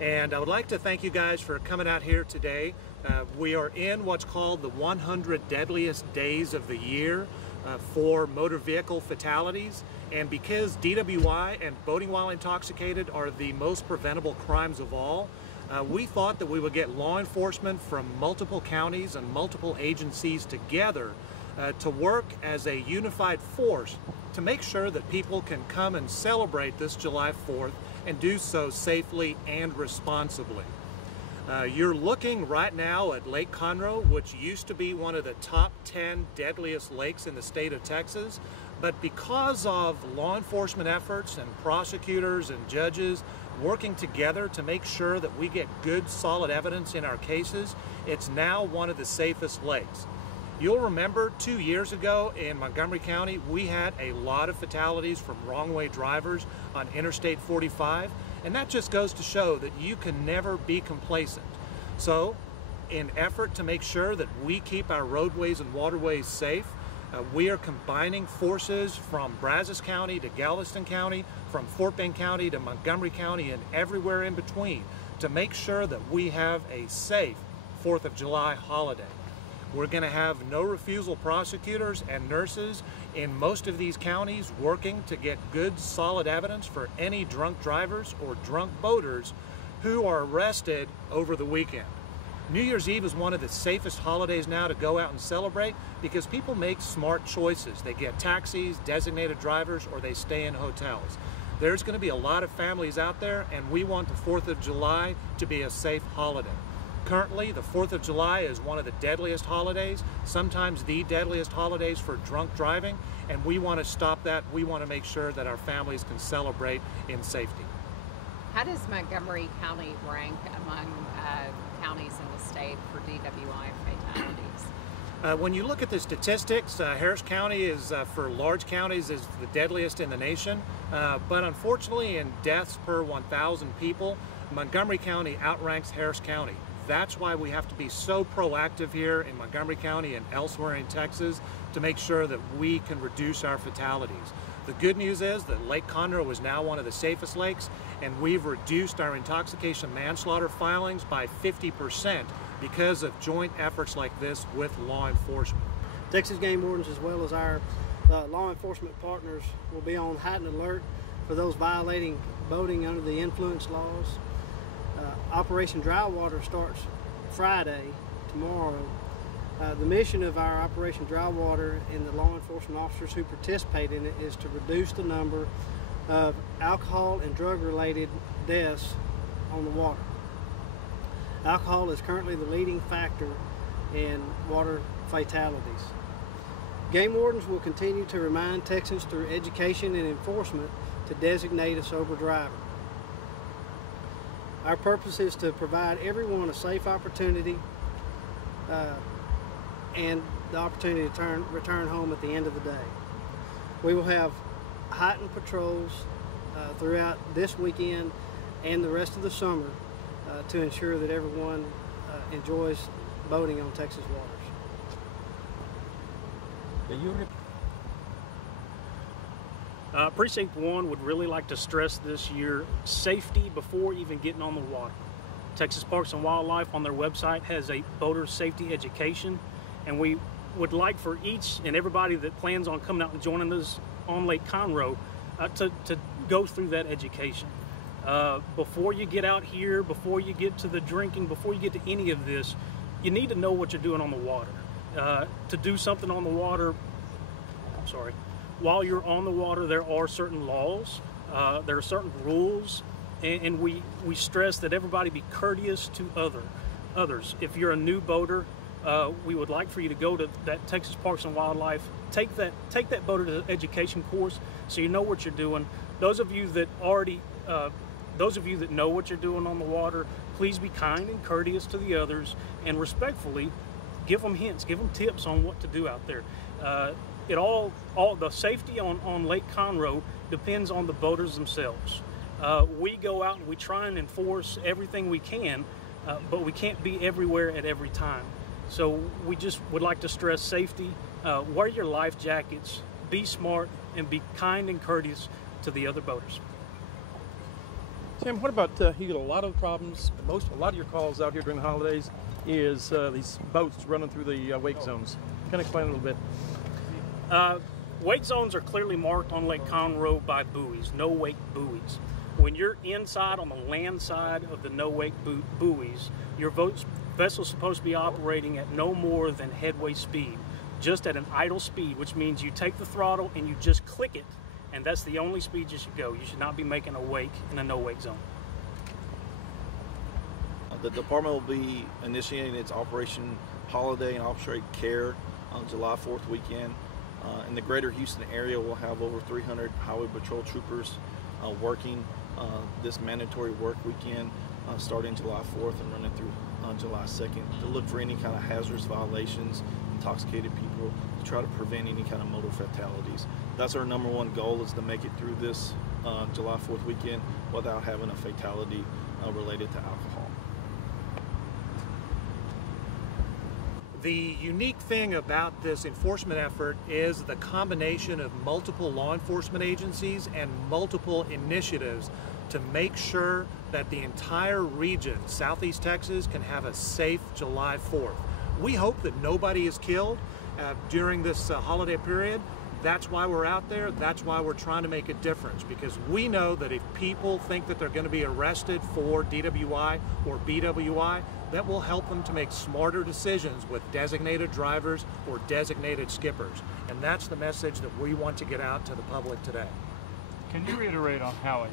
And I would like to thank you guys for coming out here today. We are in what's called the 100 deadliest days of the year for motor vehicle fatalities. And because DWI and boating while intoxicated are the most preventable crimes of all, we thought that we would get law enforcement from multiple counties and multiple agencies together to work as a unified force to make sure that people can come and celebrate this July 4th and do so safely and responsibly. You're looking right now at Lake Conroe, which used to be one of the top 10 deadliest lakes in the state of Texas, but because of law enforcement efforts and prosecutors and judges working together to make sure that we get good, solid evidence in our cases, it's now one of the safest lakes. You'll remember 2 years ago in Montgomery County, we had a lot of fatalities from wrong-way drivers on Interstate 45, and that just goes to show that you can never be complacent. So, in effort to make sure that we keep our roadways and waterways safe, we are combining forces from Brazos County to Galveston County, from Fort Bend County to Montgomery County, and everywhere in between to make sure that we have a safe 4th of July holiday. We're going to have no refusal prosecutors and nurses in most of these counties working to get good, solid evidence for any drunk drivers or drunk boaters who are arrested over the weekend. New Year's Eve is one of the safest holidays now to go out and celebrate because people make smart choices. They get taxis, designated drivers, or they stay in hotels. There's going to be a lot of families out there, and we want the 4th of July to be a safe holiday. Currently, the 4th of July is one of the deadliest holidays, sometimes the deadliest holidays for drunk driving, and we want to stop that. We want to make sure that our families can celebrate in safety. How does Montgomery County rank among counties in the state for DWI fatalities? When you look at the statistics, Harris County is, for large counties, is the deadliest in the nation. But unfortunately, in deaths per 1,000 people, Montgomery County outranks Harris County. That's why we have to be so proactive here in Montgomery County and elsewhere in Texas to make sure that we can reduce our fatalities. The good news is that Lake Conroe is now one of the safest lakes, and we've reduced our intoxication manslaughter filings by 50% because of joint efforts like this with law enforcement. Texas game wardens, as well as our law enforcement partners, will be on heightened alert for those violating boating under the influence laws. Operation Dry Water starts Friday, tomorrow. The mission of our Operation Dry Water and the law enforcement officers who participate in it is to reduce the number of alcohol and drug-related deaths on the water. Alcohol is currently the leading factor in water fatalities. Game wardens will continue to remind Texans through education and enforcement to designate a sober driver. Our purpose is to provide everyone a safe opportunity and the opportunity to return home at the end of the day. We will have heightened patrols throughout this weekend and the rest of the summer to ensure that everyone enjoys boating on Texas waters. Precinct 1 would really like to stress this year safety before even getting on the water. Texas Parks and Wildlife on their website has a boater safety education, and we would like for each and everybody that plans on coming out and joining us on Lake Conroe to go through that education. Before you get out here, before you get to the drinking, before you get to any of this, you need to know what you're doing on the water. To do something on the water, while you're on the water, there are certain laws, there are certain rules, and we stress that everybody be courteous to others. If you're a new boater, we would like for you to go to that Texas Parks and Wildlife, take that boater education course so you know what you're doing. Those of you that know what you're doing on the water, please be kind and courteous to the others, and respectfully give them hints, give them tips on what to do out there. All the safety on Lake Conroe depends on the boaters themselves. We go out and we try and enforce everything we can, but we can't be everywhere at every time. So we just would like to stress safety. Wear your life jackets, be smart, and be kind and courteous to the other boaters. Tim, what about you get a lot of problems? A lot of your calls out here during the holidays is these boats running through the wake zones. Kind of explain a little bit. Wake zones are clearly marked on Lake Conroe by buoys, no wake buoys. When you're inside on the land side of the no wake buoys, your vessel's supposed to be operating at no more than headway speed, just at an idle speed, which means you take the throttle and you just click it, and that's the only speed you should go. You should not be making a wake in a no wake zone. The department will be initiating its Operation Holiday and Operation Care on July 4th weekend. In the greater Houston area, we'll have over 300 highway patrol troopers working this mandatory work weekend starting July 4th and running through July 2nd to look for any kind of hazardous violations, intoxicated people, to try to prevent any kind of motor fatalities. That's our #1 goal, is to make it through this July 4th weekend without having a fatality related to alcohol. The unique thing about this enforcement effort is the combination of multiple law enforcement agencies and multiple initiatives to make sure that the entire region, Southeast Texas, can have a safe July 4th. We hope that nobody is killed during this holiday period. That's why we're out there. That's why we're trying to make a difference, because we know that if people think that they're going to be arrested for DWI or BWI, that will help them to make smarter decisions with designated drivers or designated skippers. And that's the message that we want to get out to the public today. Can you reiterate on how